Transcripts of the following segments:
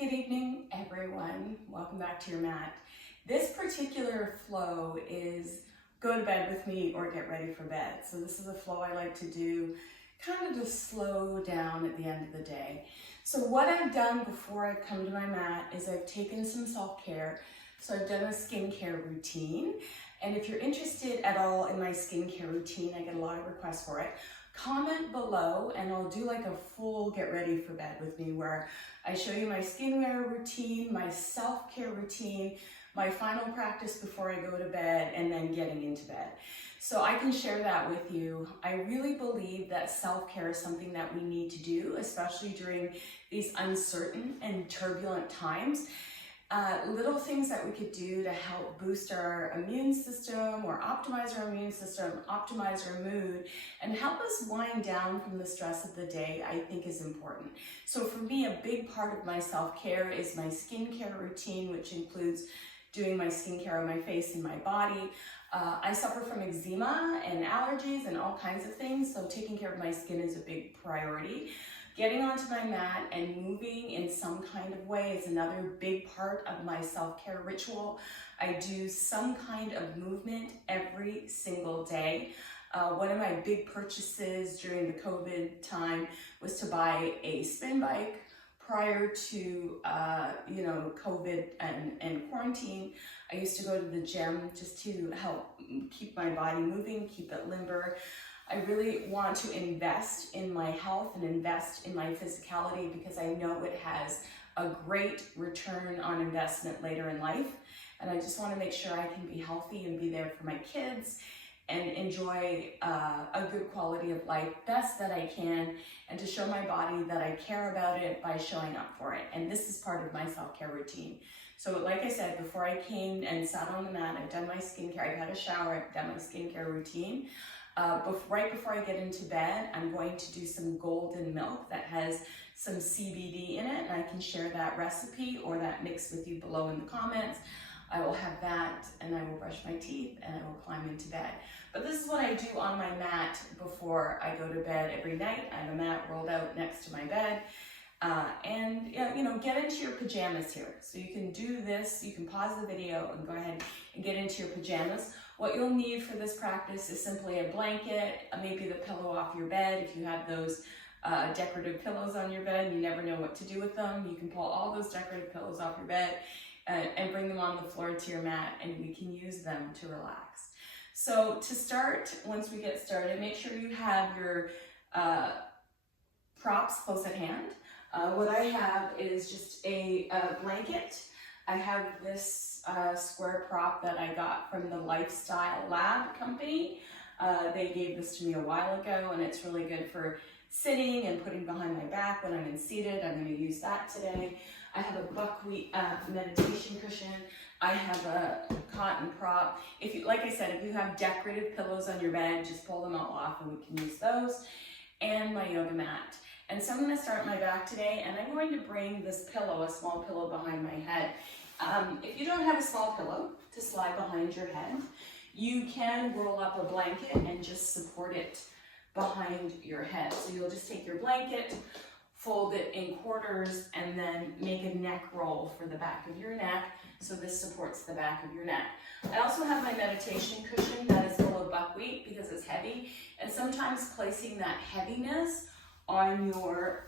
Good evening, everyone. Welcome back to your mat. This particular flow is go to bed with me or get ready for bed. So this is a flow I like to do kind of to slow down at the end of the day. So what I've done before I've come to my mat is I've taken some self-care. So I've done a skincare routine. And if you're interested at all in my skincare routine, I get a lot of requests for it. Comment below and I'll do like a full get ready for bed with me where I show you my skincare routine, my self-care routine, my final practice before I go to bed, and then getting into bed. So I can share that with you. I really believe that self-care is something that we need to do, especially during these uncertain and turbulent times. Little things that we could do to help boost our immune system or optimize our immune system, optimize our mood, and help us wind down from the stress of the day, I think is important. So for me, a big part of my self-care is my skincare routine, which includes doing my skincare on my face and my body. I suffer from eczema and allergies and all kinds of things, so taking care of my skin is a big priority. Getting onto my mat and moving in some kind of way is another big part of my self-care ritual. I do some kind of movement every single day. One of my big purchases during the COVID time was to buy a spin bike. Prior to COVID and quarantine, I used to go to the gym just to help keep my body moving, keep it limber. I really want to invest in my health and invest in my physicality because I know it has a great return on investment later in life. And I just want to make sure I can be healthy and be there for my kids and enjoy a good quality of life best that I can, and to show my body that I care about it by showing up for it. And this is part of my self-care routine. So like I said, before I came and sat on the mat, I've done my skincare, I've had a shower, I've done my skincare routine. Right before I get into bed, I'm going to do some golden milk that has some CBD in it, and I can share that recipe or that mix with you below in the comments. I will have that, and I will brush my teeth, and I will climb into bed. But this is what I do on my mat before I go to bed every night. I have a mat rolled out next to my bed. Get into your pajamas here. So you can do this, you can pause the video and go ahead and get into your pajamas. What you'll need for this practice is simply a blanket, maybe the pillow off your bed. If you have those decorative pillows on your bed and you never know what to do with them, you can pull all those decorative pillows off your bed and bring them on the floor to your mat, and we can use them to relax. So to start, once we get started, make sure you have your props close at hand. What I have is just a blanket. I have this square prop that I got from the Lifestyle Lab company. They gave this to me a while ago, and it's really good for sitting and putting behind my back when I'm in seated. I'm going to use that today. I have a buckwheat meditation cushion. I have a cotton prop. Like I said, if you have decorative pillows on your bed, just pull them all off and we can use those. And my yoga mat. And so I'm going to start my back today, and I'm going to bring this pillow, a small pillow behind my head. If you don't have a small pillow to slide behind your head, you can roll up a blanket and just support it behind your head. So you'll just take your blanket, fold it in quarters, and then make a neck roll for the back of your neck. So this supports the back of your neck. I also have my meditation cushion that is full of buckwheat because it's heavy. And sometimes placing that heaviness on your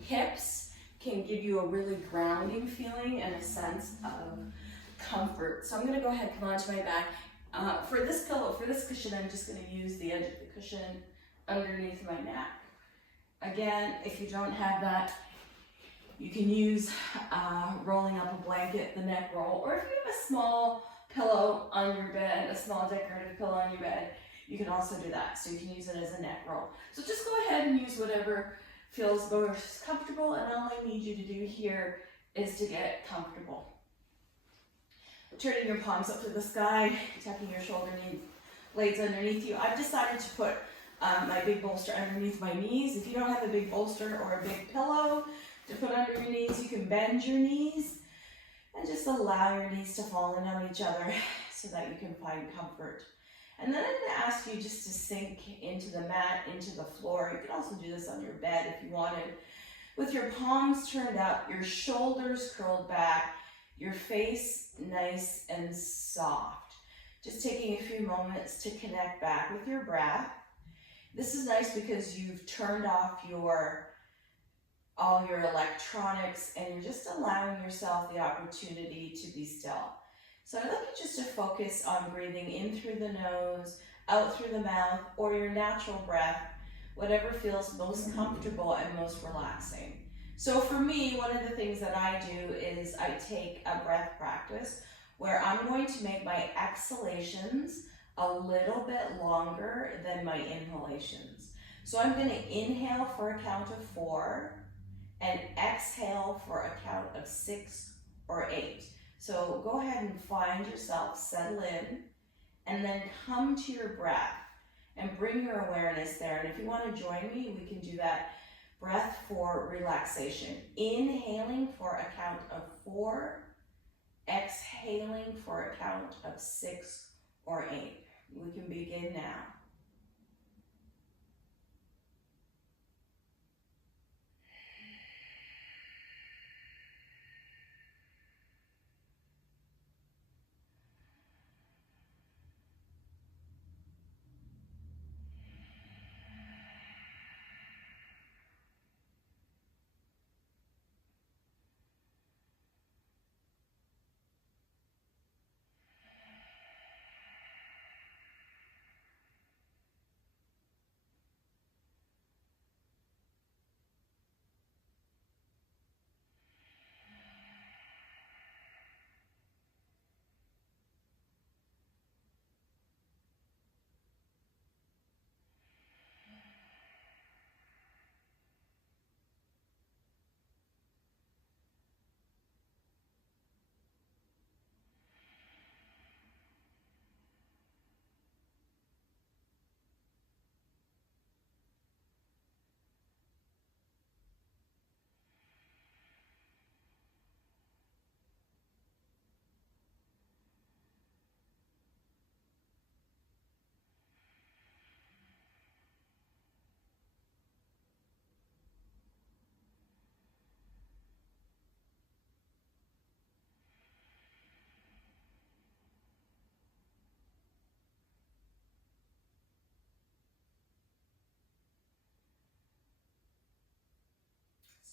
hips can give you a really grounding feeling and a sense of comfort. So I'm going to go ahead and come onto my back. For this cushion, I'm just going to use the edge of the cushion underneath my neck. Again, if you don't have that, you can use rolling up a blanket, the neck roll, or if you have a small pillow on your bed, a small decorative pillow on your bed, you can also do that. So you can use it as a neck roll. So just go ahead and use whatever feels most comfortable, and all I need you to do here is to get comfortable. Turning your palms up to the sky, tucking your shoulder blades underneath you. I've decided to put my big bolster underneath my knees. If you don't have a big bolster or a big pillow to put under your knees, you can bend your knees and just allow your knees to fall in on each other so that you can find comfort. And then I'm going to ask you just to sink into the mat, into the floor. You can also do this on your bed if you wanted, with your palms turned up, your shoulders curled back, your face nice and soft. Just taking a few moments to connect back with your breath. This is nice because you've turned off all your electronics and you're just allowing yourself the opportunity to be still. So I'd like you just to focus on breathing in through the nose, out through the mouth, or your natural breath, whatever feels most comfortable and most relaxing. So for me, one of the things that I do is I take a breath practice where I'm going to make my exhalations a little bit longer than my inhalations. So I'm going to inhale for a count of 4 and exhale for a count of 6 or 8. So go ahead and find yourself, settle in, and then come to your breath and bring your awareness there. And if you want to join me, we can do that breath for relaxation. Inhaling for a count of 4, exhaling for a count of 6 or 8. We can begin now.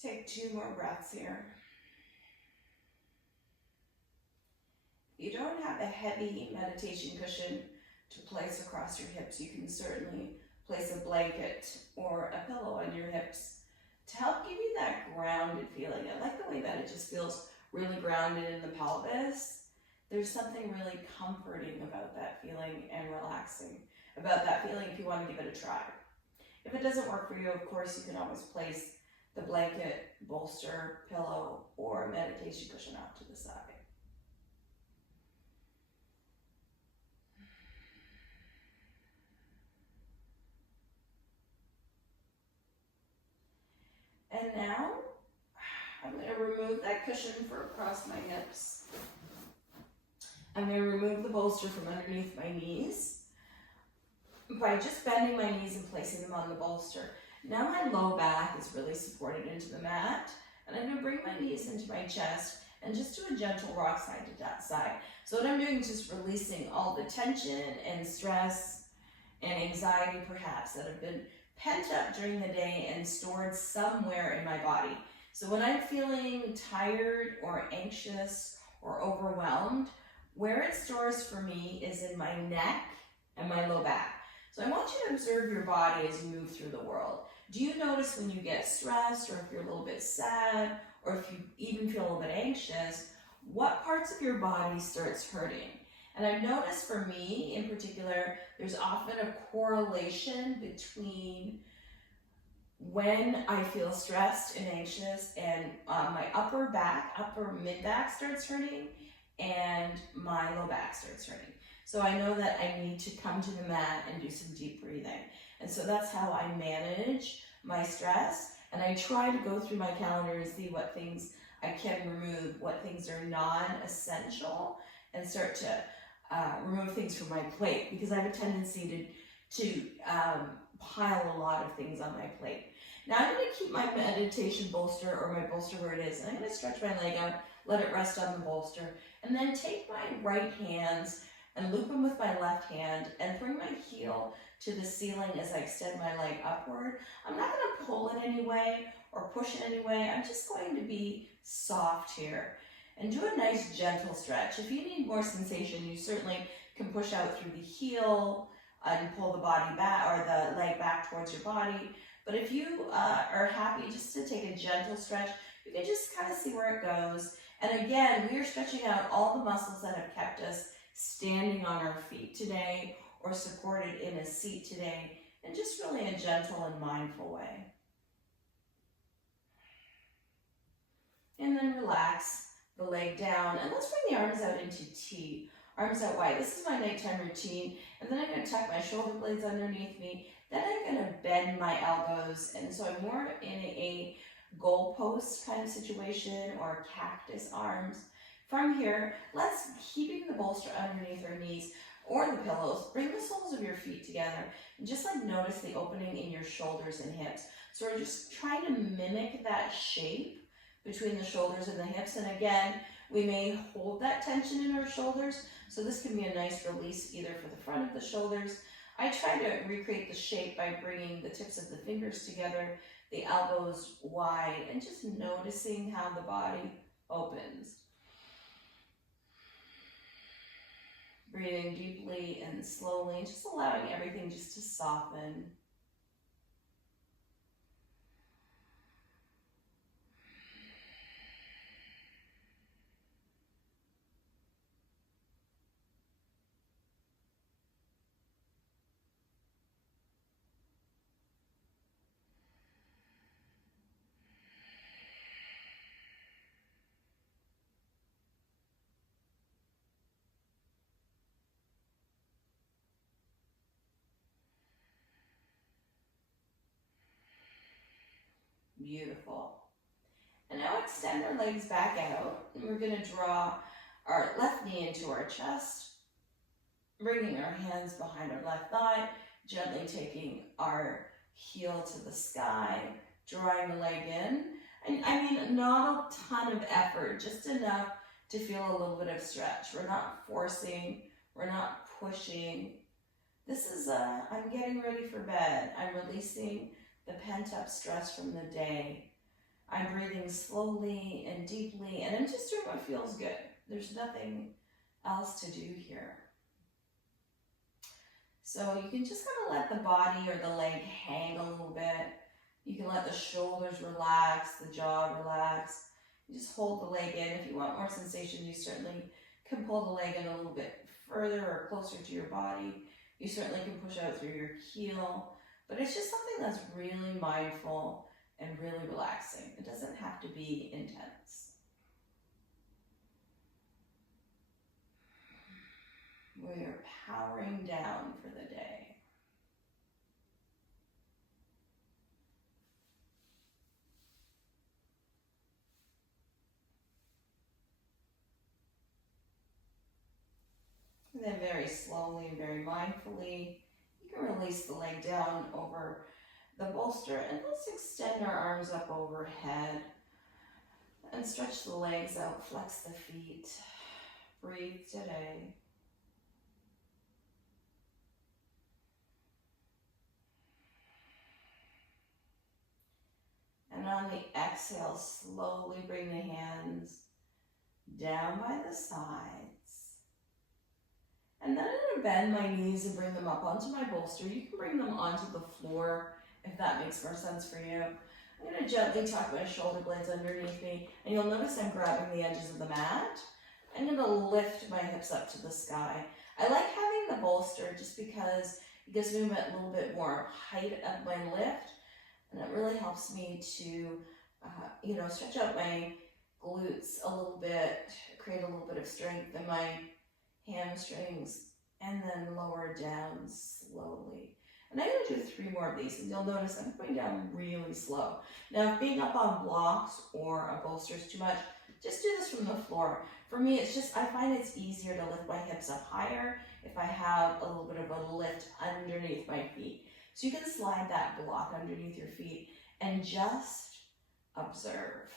Let's take 2 more breaths here. You don't have a heavy meditation cushion to place across your hips. You can certainly place a blanket or a pillow on your hips to help give you that grounded feeling. I like the way that it just feels really grounded in the pelvis. There's something really comforting about that feeling and relaxing about that feeling if you want to give it a try. If it doesn't work for you, of course, you can always place the blanket, bolster, pillow, or meditation cushion off to the side. And now, I'm going to remove that cushion from across my hips. I'm going to remove the bolster from underneath my knees by just bending my knees and placing them on the bolster. Now my low back is really supported into the mat, and I'm going to bring my knees into my chest and just do a gentle rock side to side. So what I'm doing is just releasing all the tension and stress and anxiety perhaps that have been pent up during the day and stored somewhere in my body. So when I'm feeling tired or anxious or overwhelmed, where it stores for me is in my neck and my low back. So I want you to observe your body as you move through the world. Do you notice when you get stressed, or if you're a little bit sad, or if you even feel a little bit anxious, what parts of your body starts hurting? And I've noticed for me in particular, there's often a correlation between when I feel stressed and anxious and my upper mid back starts hurting and my low back starts hurting. So I know that I need to come to the mat and do some deep breathing. And so that's how I manage my stress. And I try to go through my calendar and see what things I can remove, what things are non-essential, and start to remove things from my plate, because I have a tendency to pile a lot of things on my plate. Now I'm going to keep my meditation bolster or my bolster where it is, and I'm going to stretch my leg out, let it rest on the bolster, and then take my right hands and loop them with my left hand and bring my heel to the ceiling as I extend my leg upward. I'm not going to pull in any way or push in any way. I'm just going to be soft here and do a nice gentle stretch. If you need more sensation, you certainly can push out through the heel and pull the body back or the leg back towards your body. But if you are happy just to take a gentle stretch, you can just kind of see where it goes. And again, we are stretching out all the muscles that have kept us standing on our feet today or supported in a seat today, in just really a gentle and mindful way. And then relax the leg down, and let's bring the arms out into T. Arms out wide. This is my nighttime routine, and then I'm going to tuck my shoulder blades underneath me. Then I'm going to bend my elbows, and so I'm more in a goalpost kind of situation or cactus arms. From here, let's, keeping the bolster underneath our knees or the pillows, bring the soles of your feet together and just like notice the opening in your shoulders and hips. So we're just trying to mimic that shape between the shoulders and the hips. And again, we may hold that tension in our shoulders. So this can be a nice release either for the front of the shoulders. I try to recreate the shape by bringing the tips of the fingers together, the elbows wide, and just noticing how the body opens. Breathing deeply and slowly, just allowing everything just to soften. Beautiful. And now extend our legs back out, and we're going to draw our left knee into our chest, bringing our hands behind our left thigh, gently taking our heel to the sky, drawing the leg in. And I mean, not a ton of effort, just enough to feel a little bit of stretch. We're not forcing, we're not pushing. This is I'm getting ready for bed. I'm releasing the pent-up stress from the day. I'm breathing slowly and deeply, and I'm just doing what feels good. There's nothing else to do here. So you can just kind of let the body or the leg hang a little bit. You can let the shoulders relax, the jaw relax. You just hold the leg in. If you want more sensation, you certainly can pull the leg in a little bit further or closer to your body. You certainly can push out through your heel. But it's just something that's really mindful and really relaxing. It doesn't have to be intense. We are powering down for the day. And then very slowly and very mindfully, you can release the leg down over the bolster, and let's extend our arms up overhead and stretch the legs out, flex the feet. Breathe today. And on the exhale, slowly bring the hands down by the sides. And then I'm going to bend my knees and bring them up onto my bolster. You can bring them onto the floor if that makes more sense for you. I'm going to gently tuck my shoulder blades underneath me, and you'll notice I'm grabbing the edges of the mat. I'm going to lift my hips up to the sky. I like having the bolster just because it gives me a little bit more height of my lift, and it really helps me to, stretch out my glutes a little bit, create a little bit of strength in my hamstrings, and then lower down slowly. And I'm going to do 3 more of these, and you'll notice I'm going down really slow. Now, if being up on blocks or a bolster is too much, just do this from the floor. For me, I find it's easier to lift my hips up higher if I have a little bit of a lift underneath my feet. So you can slide that block underneath your feet and just observe.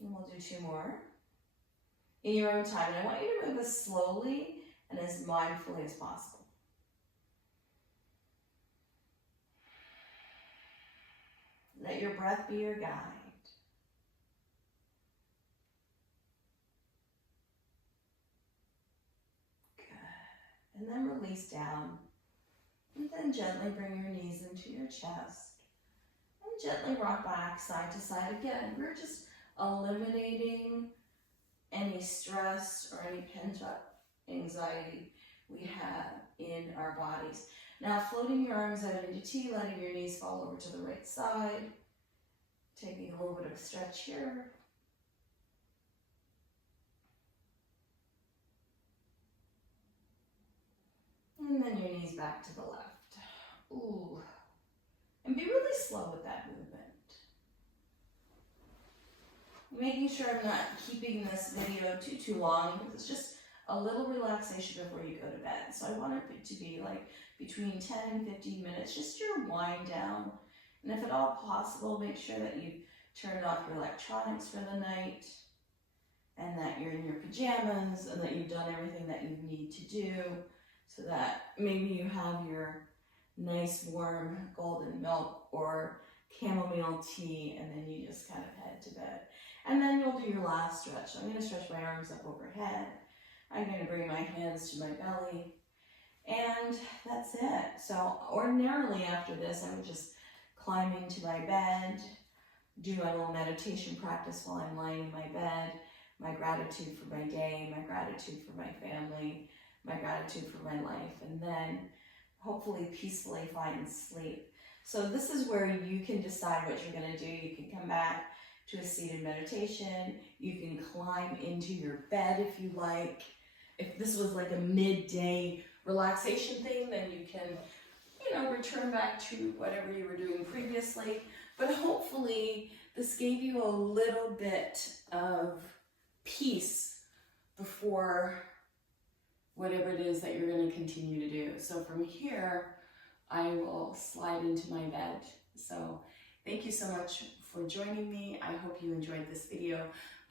And we'll do 2 more in your own time. And I want you to move as slowly and as mindfully as possible. Let your breath be your guide. Good. And then release down. And then gently bring your knees into your chest. And gently rock back side to side. Again, we're just eliminating any stress or any pent-up anxiety we have in our bodies. Now, floating your arms out into T, letting your knees fall over to the right side. Taking a little bit of a stretch here. And then your knees back to the left. Ooh. And be really slow with that movement. Making sure I'm not keeping this video too long, because it's just a little relaxation before you go to bed. So I want it to be like between 10 and 15 minutes, just your wind down. And if at all possible, make sure that you've turned off your electronics for the night, and that you're in your pajamas, and that you've done everything that you need to do, so that maybe you have your nice warm golden milk or chamomile tea, and then you just kind of head to bed. And then you'll do your last stretch. So I'm going to stretch my arms up overhead. I'm going to bring my hands to my belly. And that's it. So ordinarily after this, I would just climb into my bed, do my little meditation practice while I'm lying in my bed, my gratitude for my day, my gratitude for my family, my gratitude for my life, and then hopefully peacefully find sleep. So this is where you can decide what you're going to do. You can come back to a seated meditation. You can climb into your bed if you like. If this was like a midday relaxation thing, then you can, return back to whatever you were doing previously. But hopefully this gave you a little bit of peace before whatever it is that you're going to continue to do. So from here, I will slide into my bed. So thank you so much for joining me. I hope you enjoyed this video.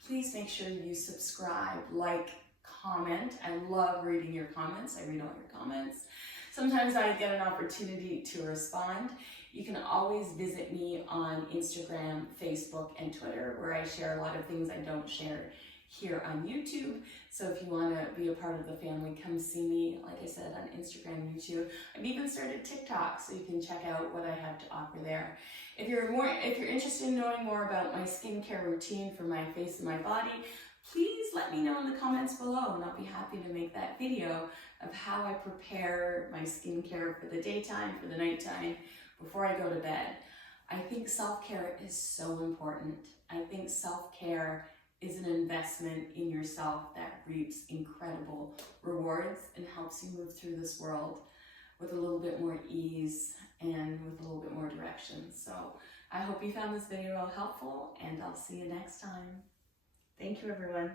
Please make sure you subscribe, like, comment. I love reading your comments. I read all your comments. Sometimes I get an opportunity to respond. You can always visit me on Instagram, Facebook, and Twitter, where I share a lot of things I don't share here on YouTube. So if you want to be a part of the family, come see me, like I said, on Instagram, YouTube. I've even started TikTok, so you can check out what I have to offer there. If you're interested in knowing more about my skincare routine for my face and my body, please let me know in the comments below, and I'll be happy to make that video of how I prepare my skincare for the daytime, for the nighttime, before I go to bed. I think self-care is so important. I think self-care is an investment in yourself that reaps incredible rewards and helps you move through this world with a little bit more ease and with a little bit more direction. So I hope you found this video helpful, and I'll see you next time. Thank you, everyone.